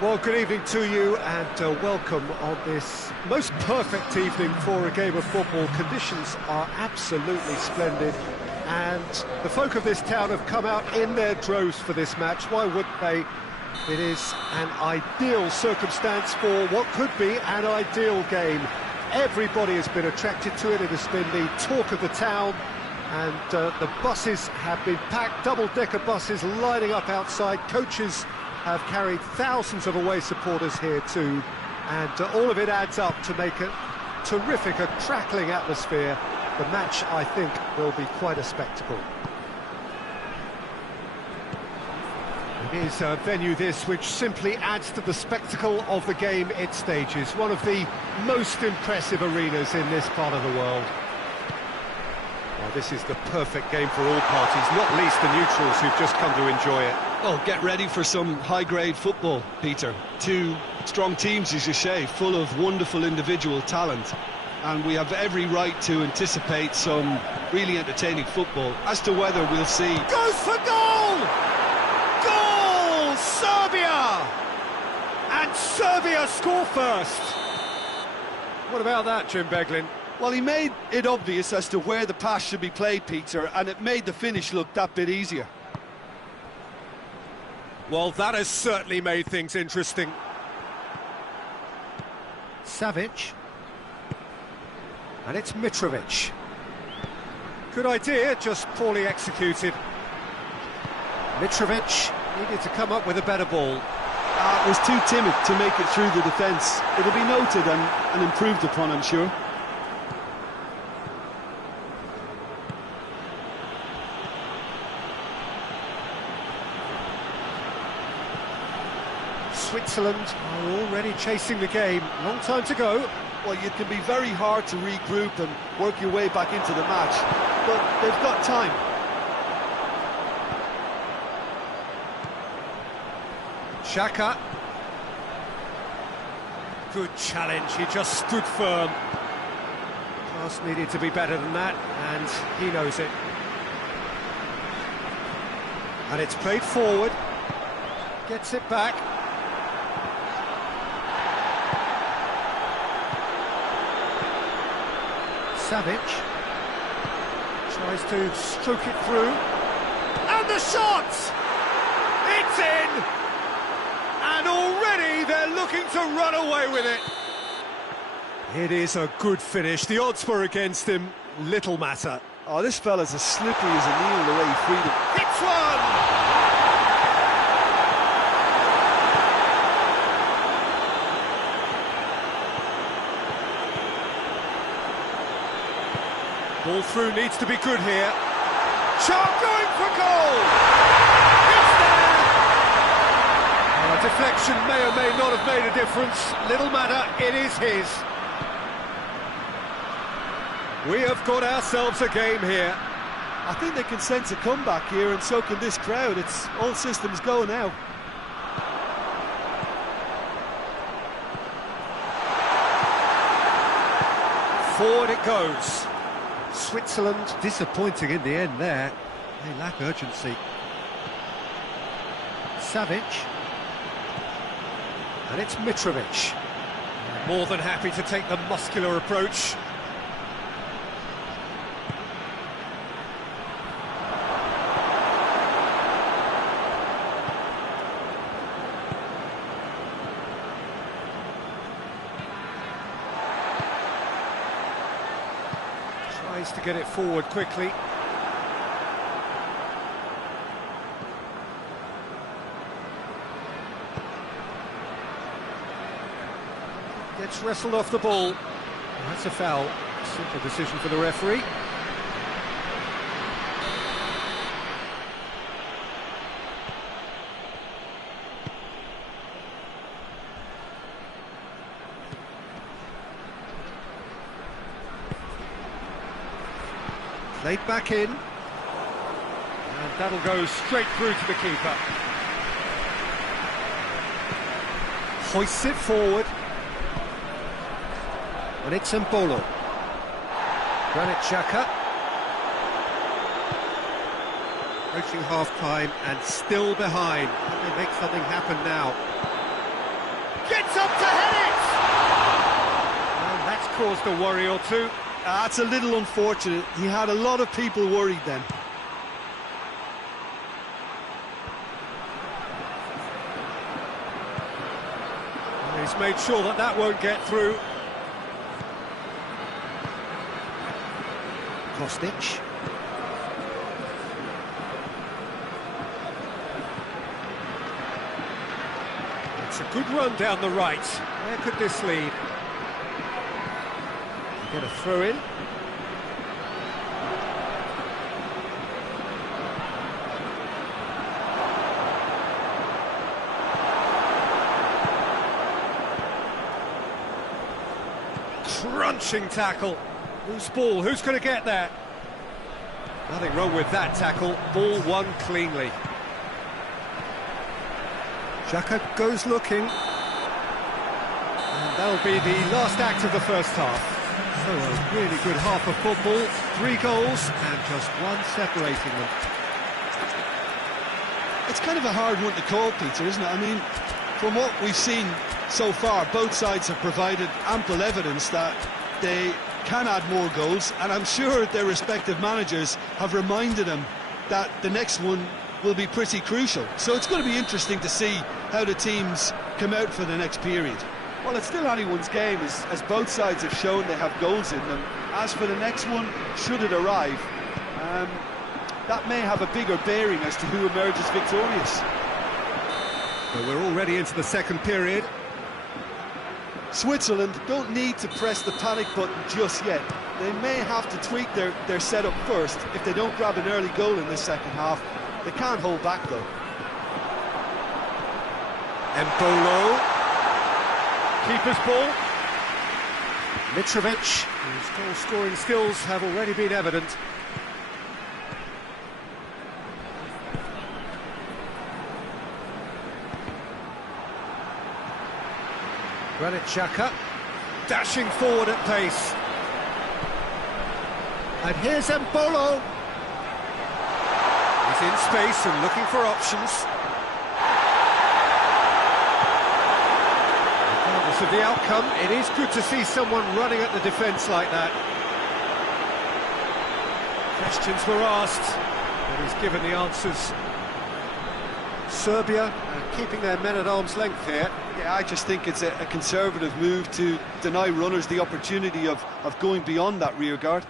Well, good evening to you and welcome on this most perfect evening for a game of football. Conditions are absolutely splendid and the folk of this town have come out in their droves for this match. Why wouldn't they? It is an ideal circumstance for what could be an ideal game. Everybody has been attracted to it. It has been the talk of the town, and the buses have been packed, double-decker buses lining up outside. Coaches have carried thousands of away supporters here too, and all of it adds up to make a terrific, a crackling atmosphere. The match, I think, will be quite a spectacle. It is a venue this which simply adds to the spectacle of the game it stages. One of the most impressive arenas in this part of the world. Well, this is the perfect game for all parties, not least the neutrals who've just come to enjoy it. Oh, get ready for some high-grade football, Peter. Two strong teams, as you say, full of wonderful individual talent. And we have every right to anticipate some really entertaining football. As to whether we'll see... Goes for goal! Goal! Serbia! And Serbia score first! What about that, Jim Beglin? Well, he made it obvious as to where the pass should be played, Peter, and it made the finish look that bit easier. Well, that has certainly made things interesting. Savic. And it's Mitrovic. Good idea, just poorly executed. Mitrovic needed to come up with a better ball. Was too timid to make it through the defence. It'll be noted and improved upon, I'm sure. Switzerland are already chasing the game. Long time to go. Well, it can be very hard to regroup and work your way back into the match, but they've got time. Xhaka. Good challenge, he just stood firm. Pass needed to be better than that, and he knows it. And it's played forward. Gets it back. Savic tries to stroke it through, and the shot! It's in! And already they're looking to run away with it. It is a good finish. The odds were against him, little matter. Oh, this fella's as slippery as a needle the way he freed it. It's one! Ball through needs to be good here. Sharp going for goal! It's there! A deflection may or may not have made a difference. Little matter, it is his. We have got ourselves a game here. I think they can sense a comeback here, and so can this crowd. It's all systems go now. Forward it goes. Switzerland disappointing in the end there. They lack urgency. Savic. And it's Mitrovic. More than happy to take the muscular approach. Tries to get it forward quickly. Gets wrestled off the ball. That's a foul. Simple decision for the referee. Played back in, and that'll go straight through to the keeper. Hoists it forward, and it's Mbolo. Granit Xhaka. Approaching half-time and still behind. Can they make something happen now? Gets up to head it! And that's caused a worry or two. That's a little unfortunate. He had a lot of people worried then. He's made sure that that won't get through. Kostic. It's a good run down the right. Where could this lead? Get a throw in. Crunching tackle. Who's ball? Who's going to get there? Nothing wrong with that tackle. Ball won cleanly. Xhaka goes looking. And that'll be the last act of the first half. So a really good half of football. 3 goals and just one separating them. It's kind of a hard one to call, Peter, isn't it? I mean, from what we've seen so far, both sides have provided ample evidence that they can add more goals, and I'm sure their respective managers have reminded them that the next one will be pretty crucial. So it's going to be interesting to see how the teams come out for the next period. Well, it's still anyone's game, as both sides have shown they have goals in them. As for the next one, should it arrive, that may have a bigger bearing as to who emerges victorious. Well, we're already into the second period. Switzerland don't need to press the panic button just yet. They may have to tweak their setup first if they don't grab an early goal in this second half. They can't hold back, though. Embolo. Keeper's ball. Mitrovic, whose goal-scoring skills have already been evident. Granit Xhaka, dashing forward at pace. And here's Embolo. He's in space and looking for options. Regardless of the outcome, it is good to see someone running at the defence like that. Questions were asked, but he's given the answers. Serbia keeping their men at arm's length here. Yeah, I just think it's a conservative move to deny runners the opportunity of going beyond that rear guard.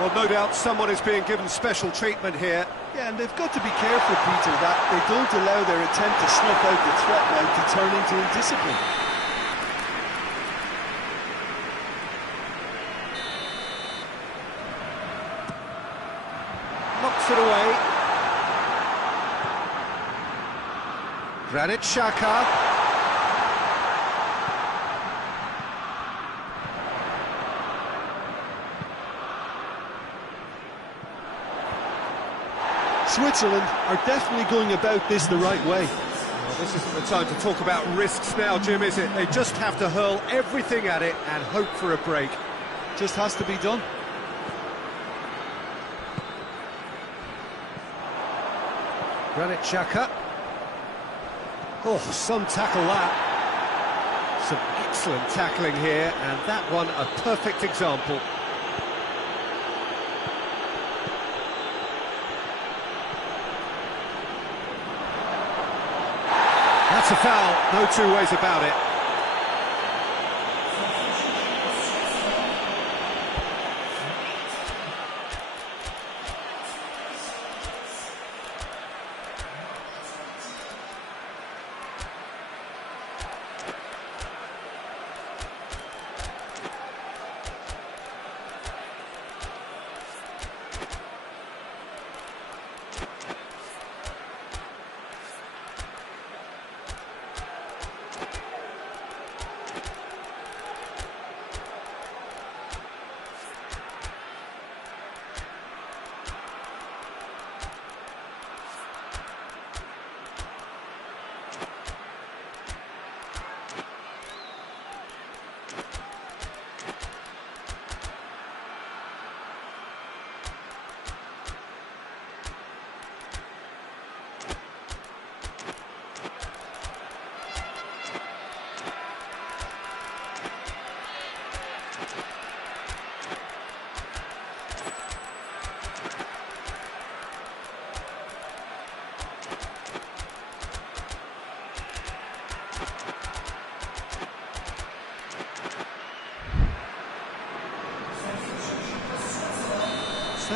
Well, no doubt someone is being given special treatment here. Yeah, and they've got to be careful, Peter, that they don't allow their attempt to snuff out the threat now to turn into indiscipline. Knocks it away. Granit Xhaka. Switzerland are definitely going about this the right way. Well, this isn't the time to talk about risks now, Jim, is it? They just have to hurl everything at it and hope for a break. Just has to be done. Granit Xhaka. Oh, some tackle that. Some excellent tackling here, and that one a perfect example. That's a foul, no two ways about it.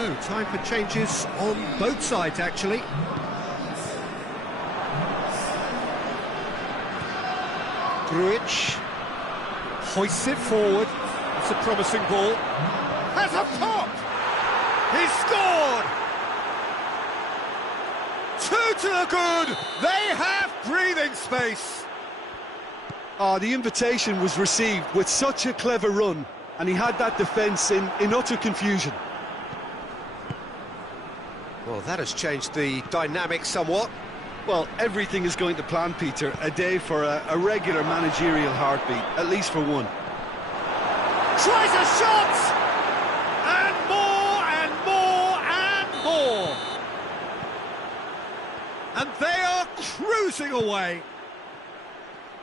No, time for changes on both sides, actually. Grujic hoists it forward. It's a promising ball. Has a pop! He's scored! 2 to the good! They have breathing space! Oh, the invitation was received with such a clever run, and he had that defence in utter confusion. Well, that has changed the dynamic somewhat. Well, everything is going to plan, Peter. A day for a regular managerial heartbeat, at least for one. Tries a shot! And more, and more, and more! And they are cruising away.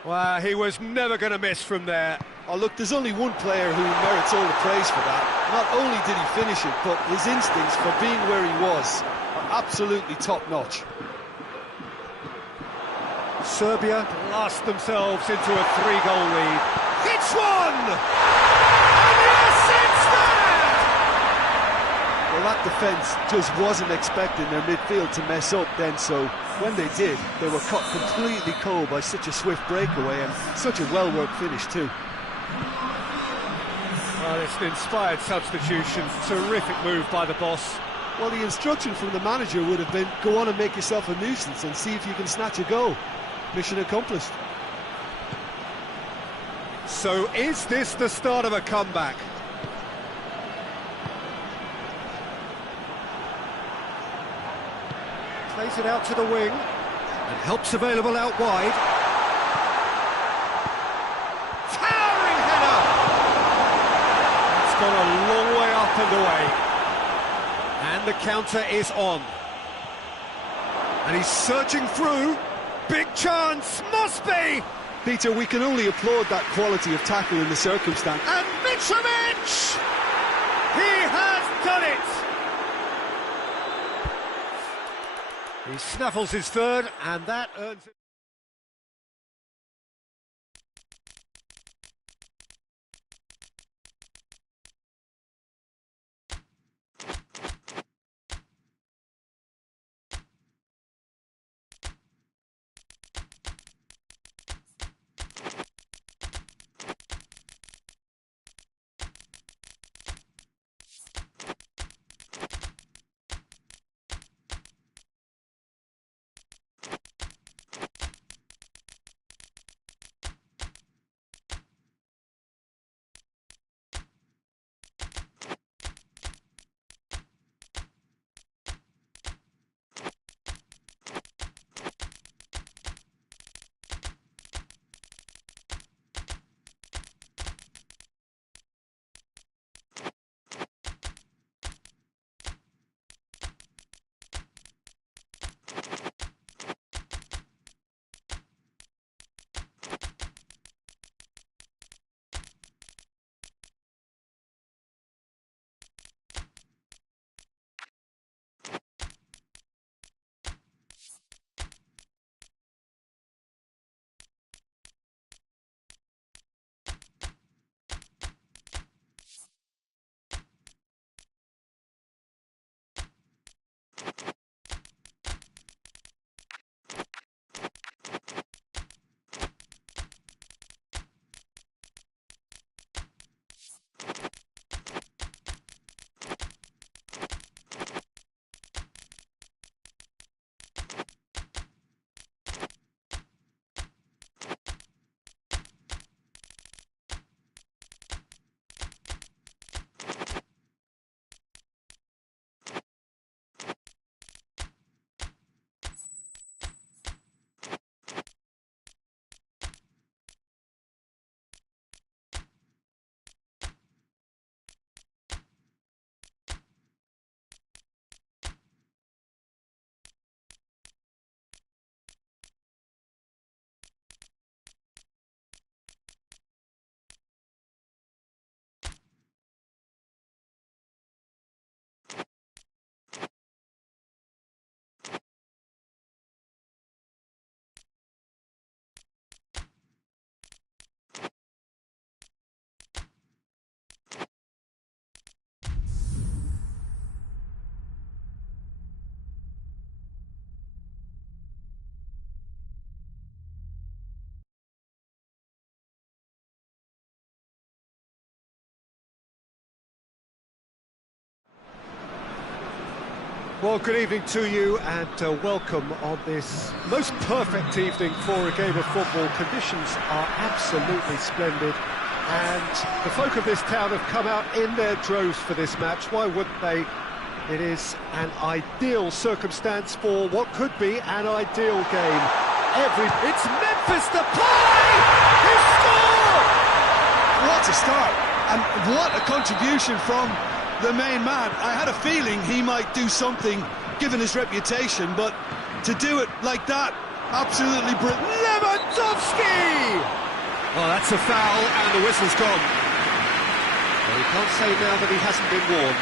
Well, he was never going to miss from there. Oh, look, there's only one player who merits all the praise for that. Not only did he finish it, but his instincts for being where he was are absolutely top-notch. Serbia blast themselves into a 3-goal lead. Hits one! And yes, it's there! Well, that defence just wasn't expecting their midfield to mess up then, so when they did, they were caught completely cold by such a swift breakaway and such a well-worked finish too. Well, it's an inspired substitution. Terrific move by the boss. Well, the instruction from the manager would have been, go on and make yourself a nuisance and see if you can snatch a goal. Mission accomplished. So is this the start of a comeback? Plays it out to the wing. And help's available out wide. Towering header! It's gone a long way up and away. And the counter is on. And he's searching through. Big chance, must be! Peter, we can only applaud that quality of tackle in the circumstance. And Mitrovic! He has done it! He snaffles his third, and that earns it. Well, good evening to you and welcome on this most perfect evening for a game of football. Conditions are absolutely splendid and the folk of this town have come out in their droves for this match. Why wouldn't they? It is an ideal circumstance for what could be an ideal game. It's Memphis Depay! He scored! What a start, and what a contribution from the main man. I had a feeling he might do something given his reputation, but to do it like that, absolutely brilliant. Lewandowski! Oh, that's a foul and the whistle's gone. Well, he can't say now that he hasn't been warned.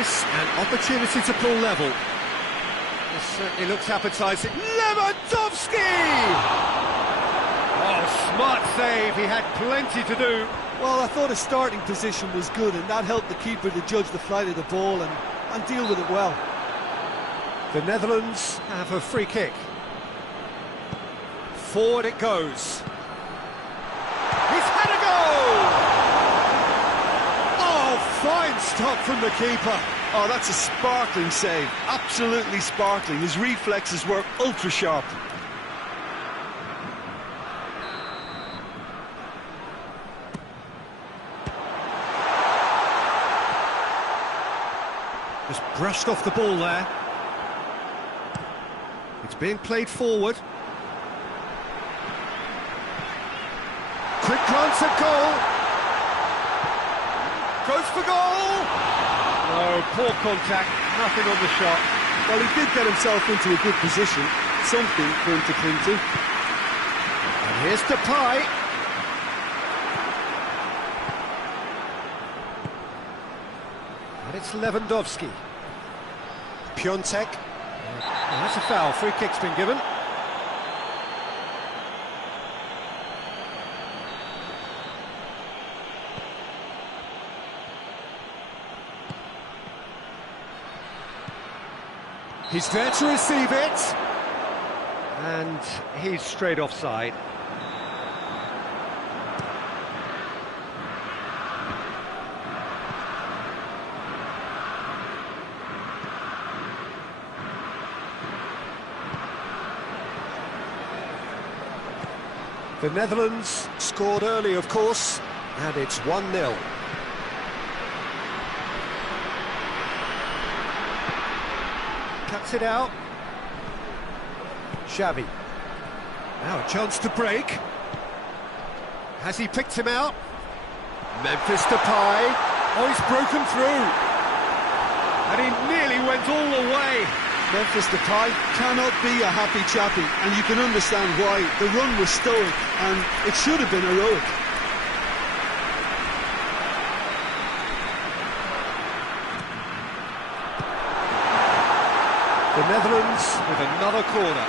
This an opportunity to pull level. This certainly looks appetising. Lewandowski! Oh, smart save. He had plenty to do. Well, I thought his starting position was good, and that helped the keeper to judge the flight of the ball and deal with it well. The Netherlands have a free kick. Forward it goes. He's had a goal! Oh, fine stop from the keeper. Oh, that's a sparkling save. Absolutely sparkling. His reflexes were ultra sharp. Just brushed off the ball there. It's being played forward. Quick glance at goal. Goes for goal. No, poor contact, nothing on the shot. Well, he did get himself into a good position. Something for him to cling to. And here's Depay. And it's Lewandowski. Piontek. Oh, that's a foul. Free kick's been given. He's there to receive it. And he's straight offside. The Netherlands scored early, of course, and it's 1-0. Cuts it out. Xavi. Now a chance to break. Has he picked him out? Memphis Depay. Oh, he's broken through. And he nearly went all the way. Memphis Depay cannot be a happy chappy, and you can understand why. The run was stoic, and it should have been heroic. The Netherlands with another corner.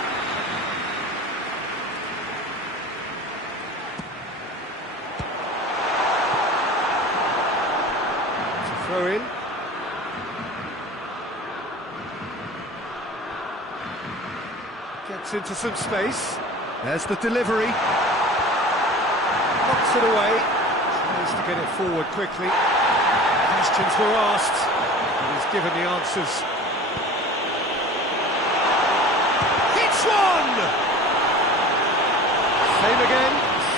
It's a throw in. Gets into some space. There's the delivery. Knocks it away. Tries to get it forward quickly. Questions were asked, and he's given the answers. It's one! Same again,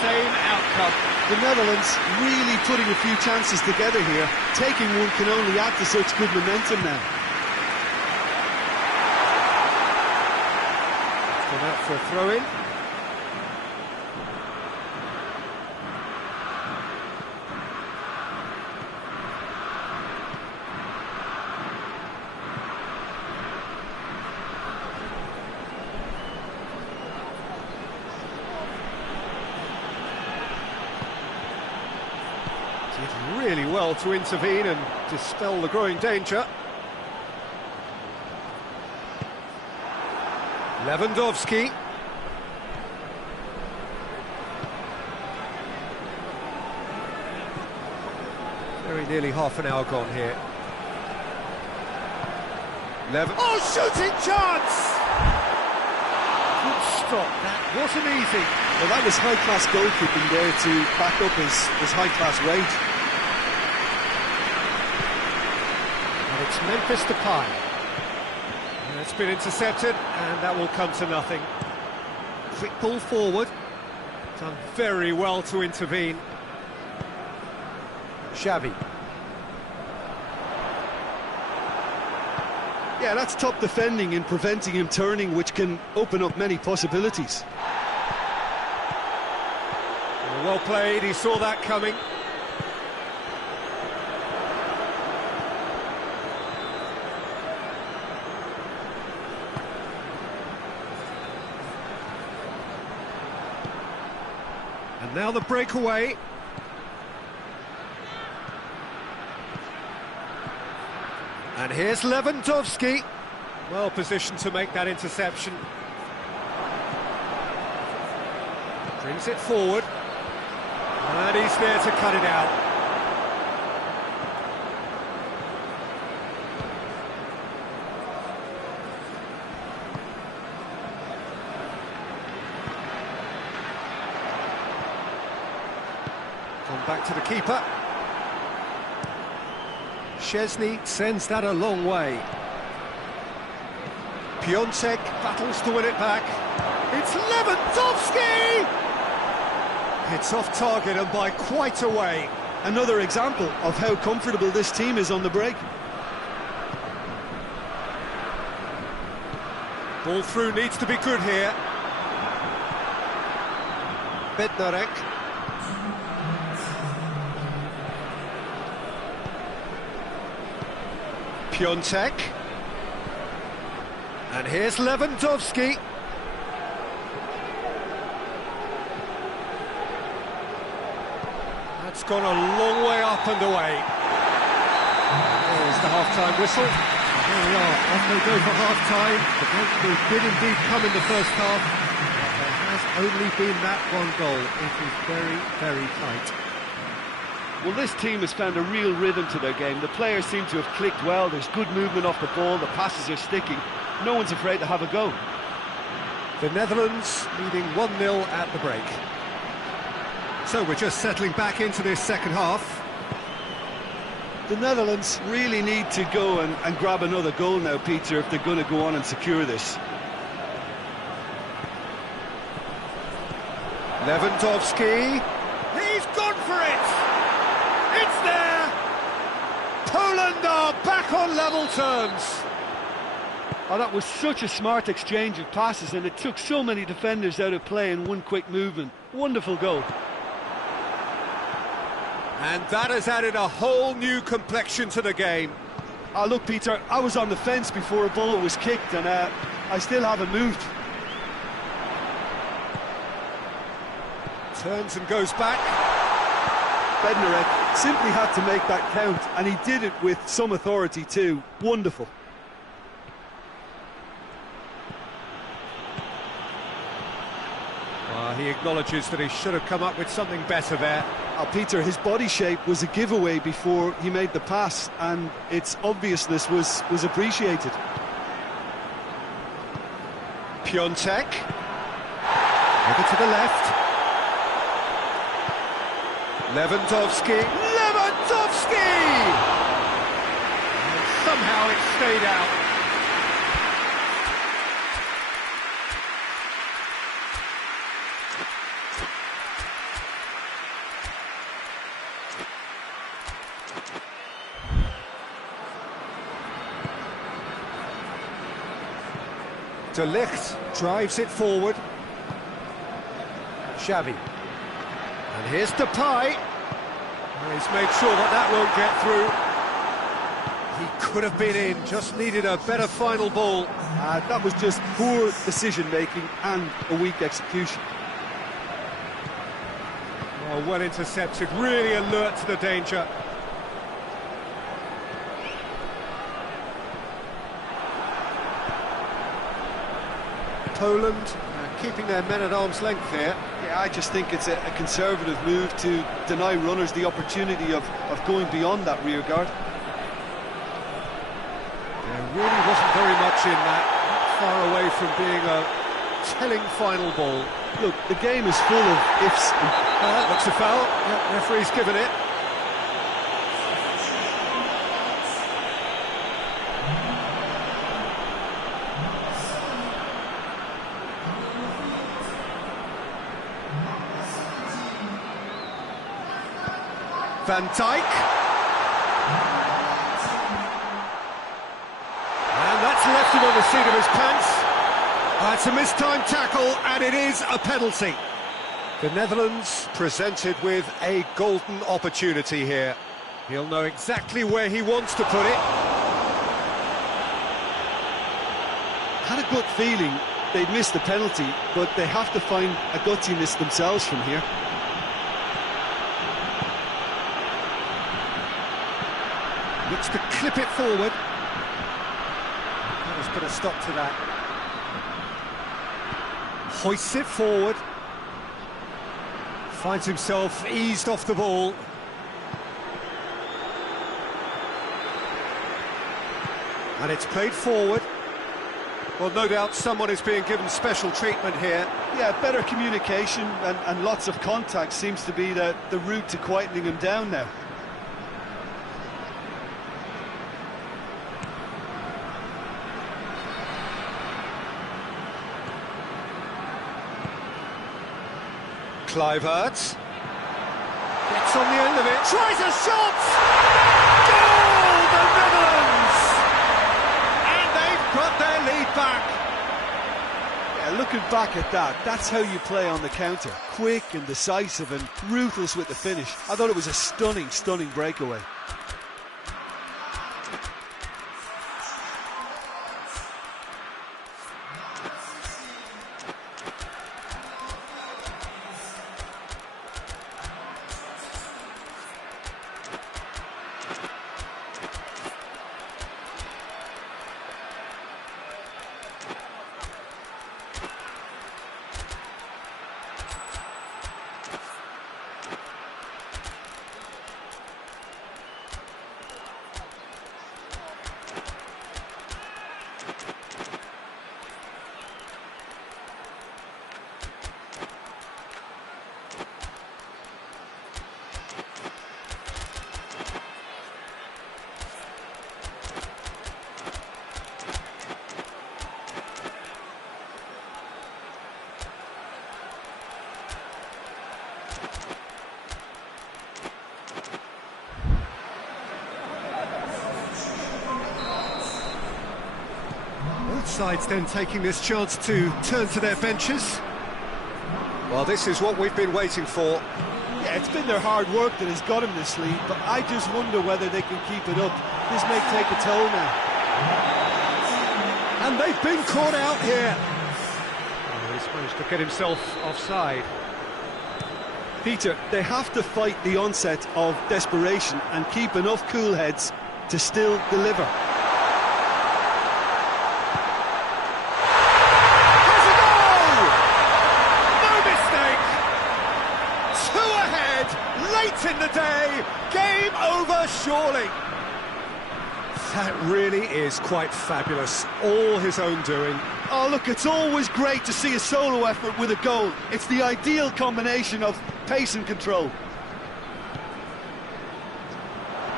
same outcome. The Netherlands really putting a few chances together here. Taking one can only add to such good momentum now. Gone out for a throw-in. Did really well to intervene and dispel the growing danger. Lewandowski. Very nearly half an hour gone here. Oh, shooting chance! Good stop, that wasn't easy. Well, that was high-class goalkeeping there to back up his high-class rage. And it's Memphis Depay. It's been intercepted, and that will come to nothing. Quick ball forward. Done very well to intervene. Xavi. Yeah, that's top defending in preventing him turning, which can open up many possibilities. Well played, he saw that coming. And now the breakaway. And here's Lewandowski. Well positioned to make that interception. Brings it forward. And he's there to cut it out. Come back to the keeper. Szczesny sends that a long way. Piątek battles to win it back. It's Lewandowski! It's off target and by quite a way. Another example of how comfortable this team is on the break. Ball through needs to be good here. Bednarek. Piątek. And here's Lewandowski. That's gone a long way up and away. There's the half-time whistle. Here we are, off they go for half-time. The breakthrough did indeed come in the first half. But there has only been that one goal. It is very, very tight. Well, this team has found a real rhythm to their game. The players seem to have clicked well. There's good movement off the ball. The passes are sticking. No one's afraid to have a go. The Netherlands leading 1-0 at the break. So we're just settling back into this second half. The Netherlands really need to go and grab another goal now, Peter, if they're going to go on and secure this. Lewandowski. He's gone for it! It's there! Poland are back on level terms. Oh, that was such a smart exchange of passes, and it took so many defenders out of play in one quick movement. Wonderful goal. And that has added a whole new complexion to the game. Oh, look, Peter, I was on the fence before a ball was kicked, and I still haven't moved. Turns and goes back. Bednarek simply had to make that count, and he did it with some authority too. Wonderful. He acknowledges that he should have come up with something better there. Peter, his body shape was a giveaway before he made the pass, and its obviousness was appreciated. Piątek. Over to the left. Lewandowski. Lewandowski! And somehow it stayed out. De Ligt drives it forward. Xavi. And here's Depay. He's made sure that that won't get through. He could have been in, just needed a better final ball. That was just poor decision-making and a weak execution. Well intercepted, really alert to the danger. Poland keeping their men at arm's length here. Yeah, I just think it's a conservative move to deny runners the opportunity of going beyond that rear guard. There really wasn't very much in that, not far away from being a telling final ball. Look, the game is full of ifs. Looks a foul. Yep, referee's given it. Van Dijk. And that's left him on the seat of his pants. It's a mistimed tackle, and it is a penalty. The Netherlands presented with a golden opportunity here. He'll know exactly where he wants to put it. Had a good feeling they'd missed the penalty, but they have to find a gutsiness themselves from here. Looks to clip it forward. Let's put a stop to that. Hoists it forward. Finds himself eased off the ball. And it's played forward. Well, no doubt someone is being given special treatment here. Yeah, better communication and lots of contact seems to be the route to quietening him down now. Kluivert gets on the end of it, tries a shot! Goal, the Netherlands! And they've got their lead back. Yeah, looking back at that, that's how you play on the counter. Quick and decisive and ruthless with the finish. I thought it was a stunning, stunning breakaway. Both sides then taking this chance to turn to their benches. Well, this is what we've been waiting for. Yeah, it's been their hard work that has got them this lead, but I just wonder whether they can keep it up. This may take a toll now. And they've been caught out here. Oh, he's managed to get himself offside. Peter, they have to fight the onset of desperation and keep enough cool heads to still deliver. Has a goal! No mistake! Two ahead, late in the day, game over surely. That really is quite fabulous, all his own doing. Oh, look, it's always great to see a solo effort with a goal. It's the ideal combination of pace and control.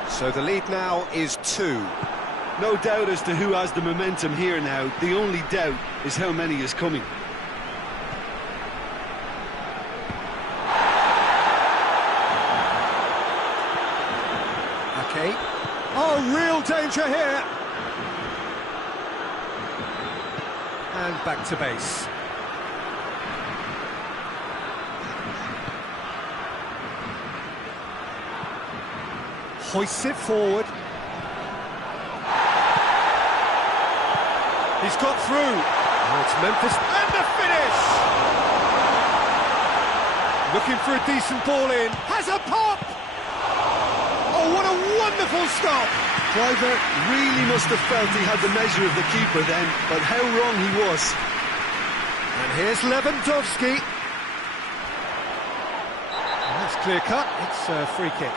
So the lead now is 2. No doubt as to who has the momentum here now. The only doubt is how many is coming. Okay. Oh, real danger here. And back to base. Hoists it forward. He's got through. Oh, it's Memphis. And the finish! Looking for a decent ball in. Has a pop! Oh, what a wonderful stop! Kluivert really must have felt he had the measure of the keeper then, but how wrong he was. And here's Lewandowski. That's clear cut. It's a free kick.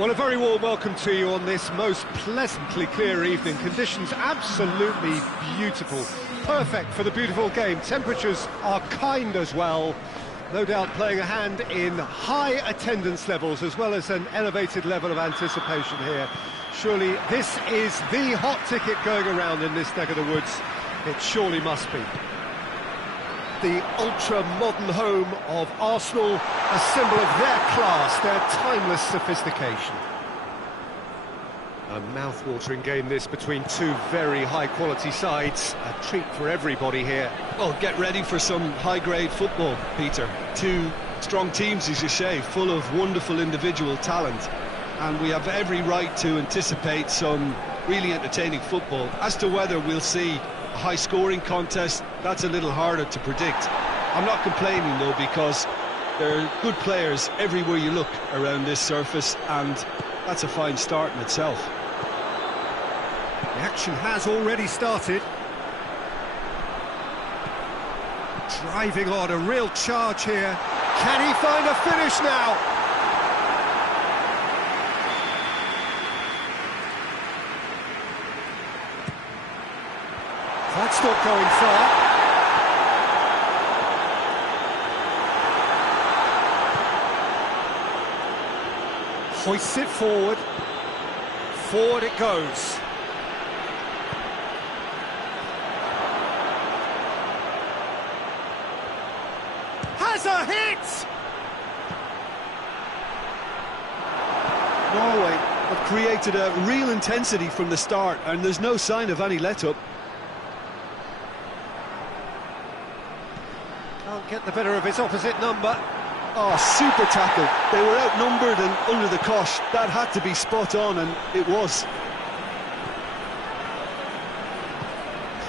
Well, a very warm welcome to you on this most pleasantly clear evening. Conditions absolutely beautiful. Perfect for the beautiful game. Temperatures are kind as well. No doubt playing a hand in high attendance levels as well as an elevated level of anticipation here. Surely this is the hot ticket going around in this neck of the woods. It surely must be. The ultra-modern home of Arsenal, a symbol of their class, their timeless sophistication. A mouth-watering game this between two very high-quality sides. A treat for everybody here. Well, get ready for some high-grade football, Peter. Two strong teams, as you say, full of wonderful individual talent. And we have every right to anticipate some really entertaining football. As to whether we'll see a high-scoring contest, that's a little harder to predict. I'm not complaining, though, because there are good players everywhere you look around this surface, and that's a fine start in itself. The action has already started. Driving on, a real charge here. Can he find a finish now? That's not going far. Hoists it forward. Forward it goes. Has a hit! Norway have created a real intensity from the start, and there's no sign of any let-up. Can't get the better of his opposite number. Oh, super tackle. They were outnumbered and under the cosh. That had to be spot on, and it was.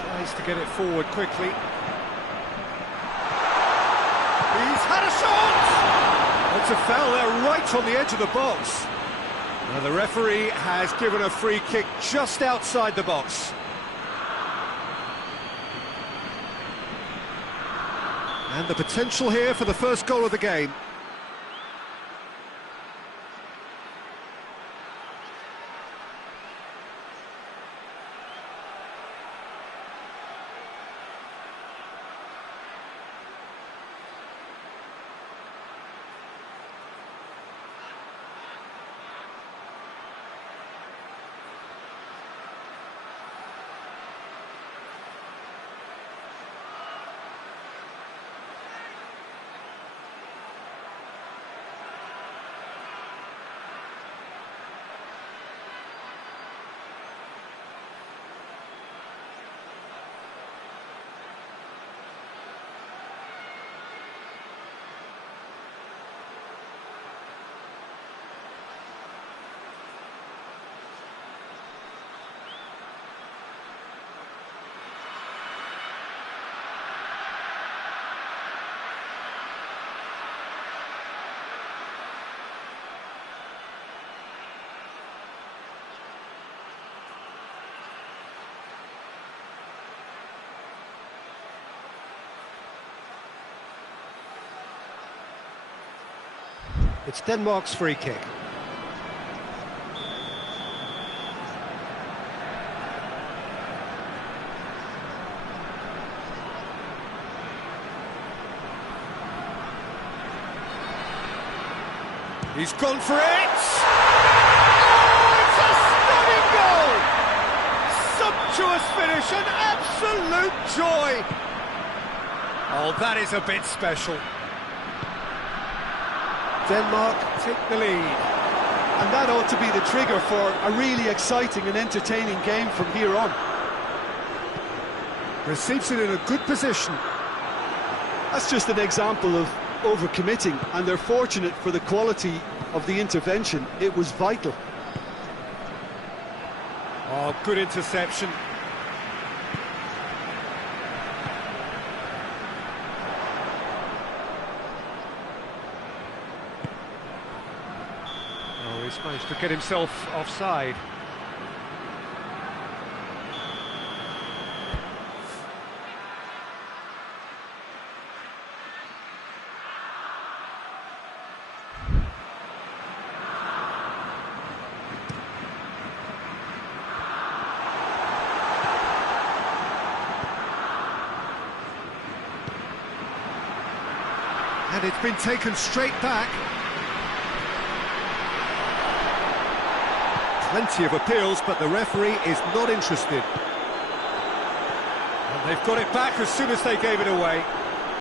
Tries to get it forward quickly. He's had a shot! It's a foul there right on the edge of the box. Now the referee has given a free kick just outside the box. And the potential here for the first goal of the game. It's Denmark's free kick. He's gone for it! Oh, it's a stunning goal! Sumptuous finish, an absolute joy! Oh, that is a bit special. Denmark take the lead. And that ought to be the trigger for a really exciting and entertaining game from here on. Receives it in a good position. That's just an example of overcommitting, and they're fortunate for the quality of the intervention. It was vital. Oh, good interception. Oh, he's managed to get himself offside. And it's been taken straight back. Plenty of appeals, but the referee is not interested. And they've got it back as soon as they gave it away.